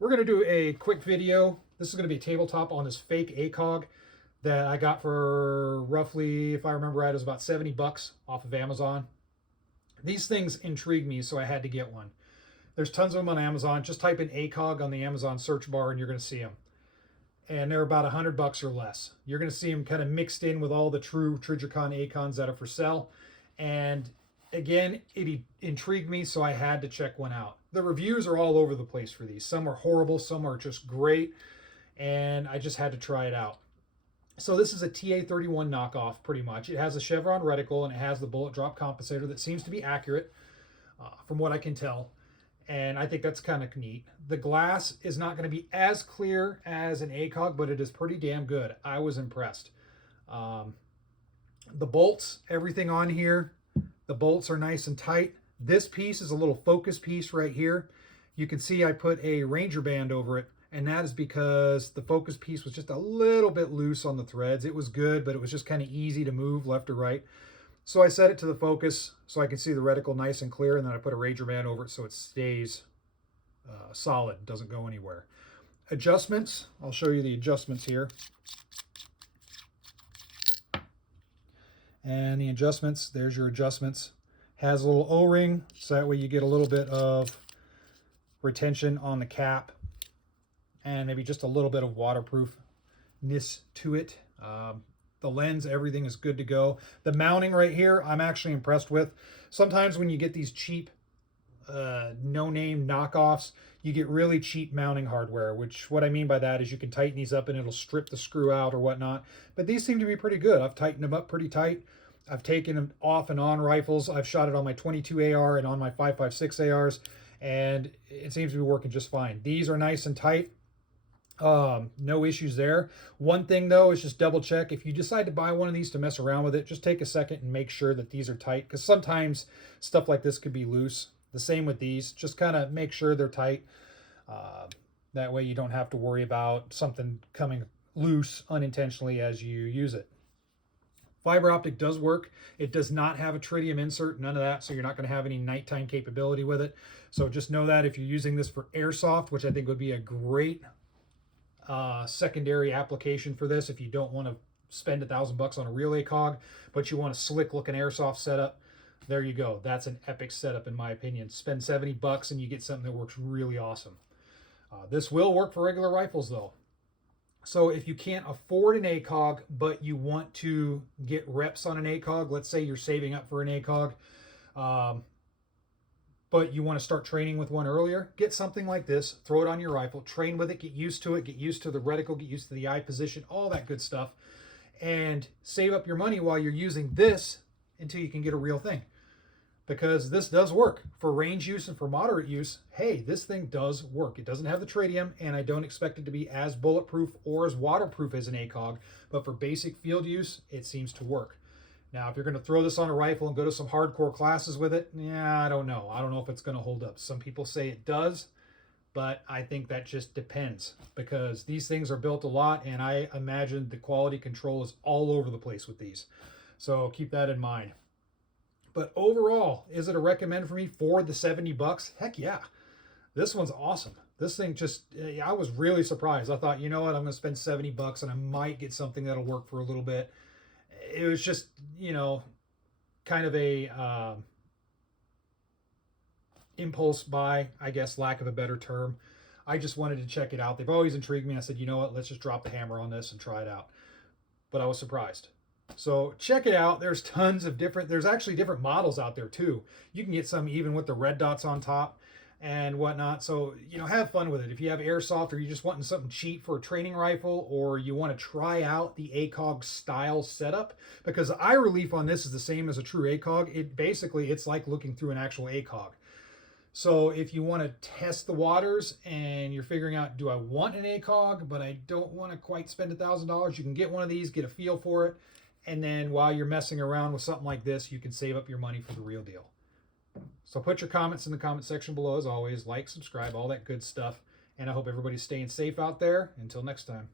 We're going to do a quick video. This is going to be a tabletop on this fake ACOG that I got for roughly, if I remember right, it was about 70 bucks off of Amazon. These things intrigue me, so I had to get one. There's tons of them on Amazon. Just type in ACOG on the Amazon search bar and you're going to see them. And they're about 100 bucks or less. You're going to see them kind of mixed in with all the true Trijicon ACOGs that are for sale. And again, it intrigued me, so I had to check one out. The reviews are all over the place for these. Some are horrible, some are just great, and I just had to try it out. So this is a TA31 knockoff, pretty much. It has a chevron reticle, and it has the bullet drop compensator that seems to be accurate, from what I can tell. And I think that's kind of neat. The glass is not going to be as clear as an ACOG, but it is pretty damn good. I was impressed. The bolts, everything on here, the bolts are nice and tight. This piece is a little focus piece right here. You can see I put a Ranger band over it, and that is because the focus piece was just a little bit loose on the threads. It was good, but it was just kind of easy to move left or right. So I set it to the focus so I can see the reticle nice and clear, and then I put a Ranger band over it so it stays solid, doesn't go anywhere. Adjustments, I'll show you the adjustments here. And the adjustments, there's your adjustments. Has a little O-ring, so that way you get a little bit of retention on the cap and maybe just a little bit of waterproofness to it. The lens, everything is good to go. The mounting right here, I'm actually impressed with. Sometimes when you get these cheap, no-name knockoffs, you get really cheap mounting hardware, which what I mean by that is you can tighten these up and it'll strip the screw out or whatnot. But these seem to be pretty good. I've tightened them up pretty tight. I've taken them off and on rifles. I've shot it on my 22 AR and on my 5.56 ARs, and it seems to be working just fine. These are nice and tight. No issues there. One thing though is just double check. If you decide to buy one of these to mess around with it, just take a second and make sure that these are tight, because sometimes stuff like this could be loose. The same with these. Just kind of make sure they're tight. That way you don't have to worry about something coming loose unintentionally as you use it. Fiber optic does work. It does not have a tritium insert, none of that, so you're not going to have any nighttime capability with it. So just know that if you're using this for airsoft, which I think would be a great secondary application for this, if you don't want to spend $1,000 on a real ACOG, but you want a slick looking airsoft setup, there you go. That's an epic setup in my opinion. Spend 70 bucks and you get something that works really awesome. This will work for regular rifles though. So if you can't afford an ACOG, but you want to get reps on an ACOG, let's say you're saving up for an ACOG, but you want to start training with one earlier, get something like this, throw it on your rifle, train with it, get used to it, get used to the reticle, get used to the eye position, all that good stuff, and save up your money while you're using this until you can get a real thing. Because this does work for range use and for moderate use. Hey, this thing does work. It doesn't have the tritium, and I don't expect it to be as bulletproof or as waterproof as an ACOG, but for basic field use, it seems to work. Now, if you're going to throw this on a rifle and go to some hardcore classes with it, yeah, I don't know. I don't know if it's going to hold up. Some people say it does, but I think that just depends, because these things are built a lot, and I imagine the quality control is all over the place with these. So keep that in mind. But overall, is it a recommend for me for the 70 bucks? Heck yeah. This one's awesome. This thing just, I was really surprised. I thought, you know what, I'm going to spend 70 bucks and I might get something that'll work for a little bit. It was just, you know, kind of a impulse buy, I guess, lack of a better term. I just wanted to check it out. They've always intrigued me. I said, you know what, let's just drop the hammer on this and try it out. But I was surprised. So check it out. There's tons of there's actually different models out there too. You can get some even with the red dots on top and whatnot. So, you know, have fun with it. If you have airsoft, or you're just wanting something cheap for a training rifle, or you want to try out the ACOG style setup, because the eye relief on this is the same as a true ACOG. It's like looking through an actual ACOG. So if you want to test the waters and you're figuring out, do I want an ACOG, but I don't want to quite spend $1,000, you can get one of these, get a feel for it. And then while you're messing around with something like this, you can save up your money for the real deal. So put your comments in the comment section below as always. Like, subscribe, all that good stuff. And I hope everybody's staying safe out there. Until next time.